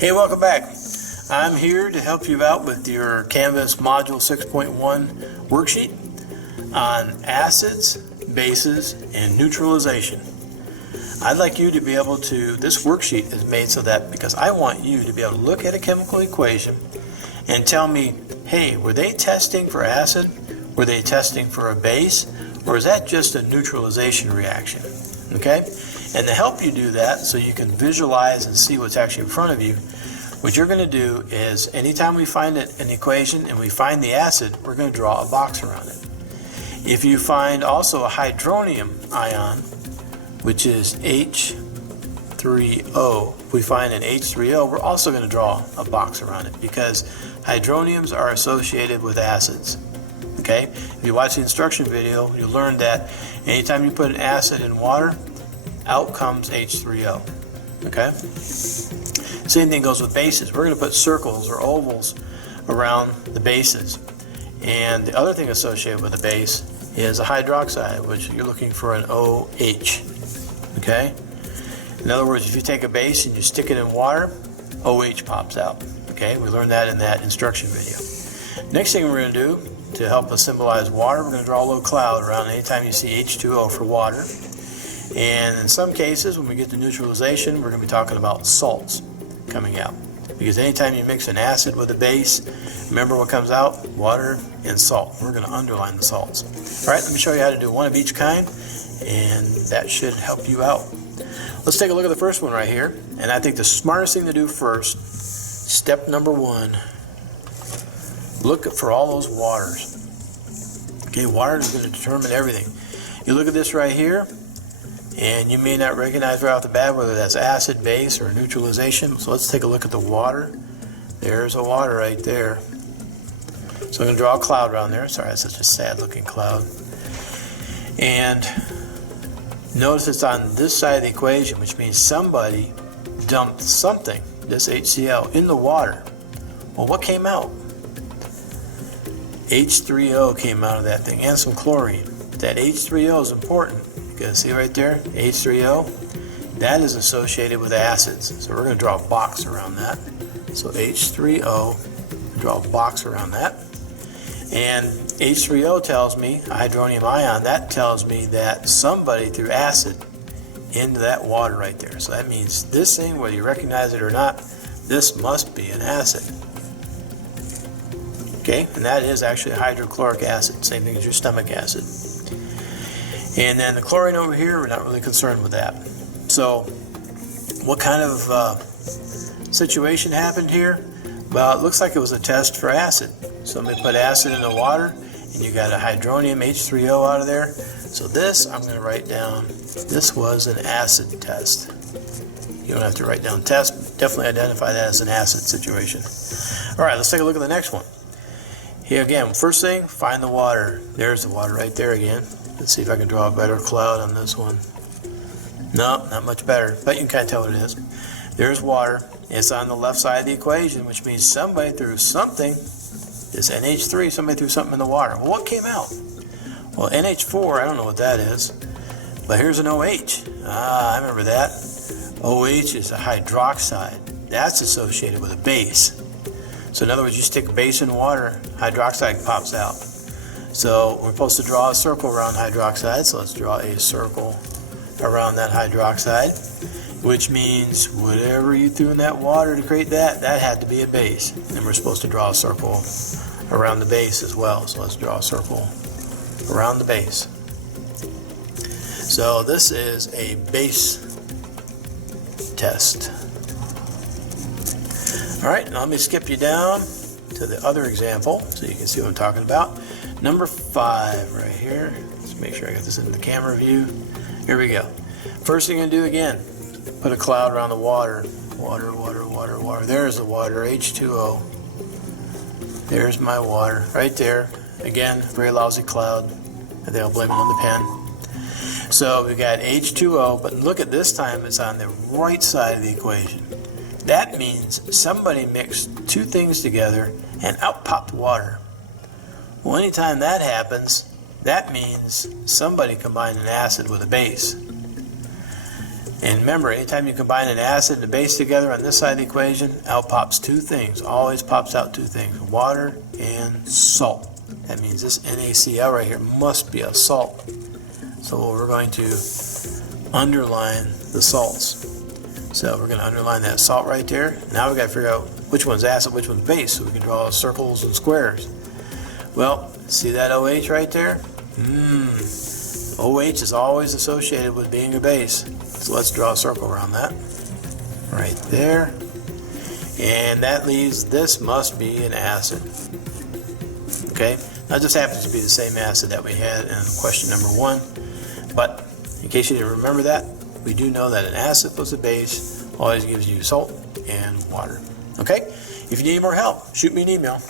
Hey, welcome back. I'm here to help you out with your Canvas Module 6.1 worksheet on acids, bases, and neutralization. I'd like you to be able to, this worksheet is made so that, because I want you to be able to look at a chemical equation and tell me, hey, were they testing for acid? Were they testing for a base? Or is that just a neutralization reaction? Okay? And to help you do that, so you can visualize and see what's actually in front of you, what you're going to do is, anytime we find an equation and we find the acid, we're going to draw a box around it. If you find also a hydronium ion, which is H3O, if we find an H3O, we're also going to draw a box around it, because hydroniums are associated with acids. Okay? If you watch the instruction video, you'll learn that anytime you put an acid in water, out comes H3O. Okay? Same thing goes with bases. We're going to put circles or ovals around the bases. And the other thing associated with a base is a hydroxide, which you're looking for an OH. Okay? In other words, if you take a base and you stick it in water, OH pops out. Okay? We learned that in that instruction video. Next thing we're going to do to help us symbolize water, we're going to draw a little cloud around anytime you see H2O for water. And in some cases, when we get to neutralization, we're going to be talking about salts coming out. Because anytime you mix an acid with a base, remember what comes out? Water and salt. We're going to underline the salts. All right, let me show you how to do one of each kind, and that should help you out. Let's take a look at the first one right here. And I think the smartest thing to do first, step number one, look for all those waters. Okay, water is going to determine everything. You look at this right here, and you may not recognize right off the bat whether that's acid, base, or neutralization. So let's take a look at the water. There's a water right there. So I'm going to draw a cloud around there. Sorry, that's such a sad looking cloud. And notice it's on this side of the equation, which means somebody dumped something, this HCl, in the water. Well, what came out? H3O came out of that thing, and some chlorine. That H3O is important. You can see right there, H3O, that is associated with acids. So we're going to draw a box around that. So H3O, draw a box around that. And H3O tells me, a hydronium ion, that tells me that somebody threw acid into that water right there. So that means this thing, whether you recognize it or not, this must be an acid. Okay, and that is actually hydrochloric acid, same thing as your stomach acid. And then the chlorine over here, we're not really concerned with that. So what kind of situation happened here? Well, it looks like it was a test for acid. Somebody put acid in the water, and you got a hydronium H3O out of there. So this, I'm going to write down, this was an acid test. You don't have to write down test, definitely identify that as an acid situation. All right, let's take a look at the next one. Here again, first thing, find the water. There's the water right there again. Let's see if I can draw a better cloud on this one. No, not much better, but you can kind of tell what it is. There's water. It's on the left side of the equation, which means somebody threw something, this NH3, somebody threw something in the water. Well, what came out? Well, NH4, I don't know what that is, but here's an OH. Ah, I remember that. OH is a hydroxide. That's associated with a base. So in other words, you stick a base in water, hydroxide pops out. So we're supposed to draw a circle around hydroxide, so let's draw a circle around that hydroxide, which means whatever you threw in that water to create that, that had to be a base. And we're supposed to draw a circle around the base as well. So let's draw a circle around the base. So this is a base test. All right, now let me skip you down to the other example so you can see what I'm talking about. Number 5 right here. Let's make sure I got this in the camera view. Here we go. First thing I'm going to do again, put a cloud around the water. Water, water, water, water. There's the water, H2O. There's my water right there. Again, very lousy cloud. I think I'll blame it on the pen. So we got H2O, but look at this time, it's on the right side of the equation. That means somebody mixed two things together and out popped water. Well, anytime that happens, that means somebody combined an acid with a base. And remember, anytime you combine an acid and a base together on this side of the equation, out pops two things. Always pops out two things, water and salt. That means this NaCl right here must be a salt. So we're going to underline the salts. So we're going to underline that salt right there. Now we've got to figure out which one's acid, which one's base, so we can draw circles and squares. Well, see that OH right there? OH is always associated with being a base. So let's draw a circle around that. Right there. And that leaves this must be an acid. Okay? Now it just happens to be the same acid that we had in question number 1. But in case you didn't remember that, we do know that an acid plus a base always gives you salt and water. Okay? If you need more help, shoot me an email.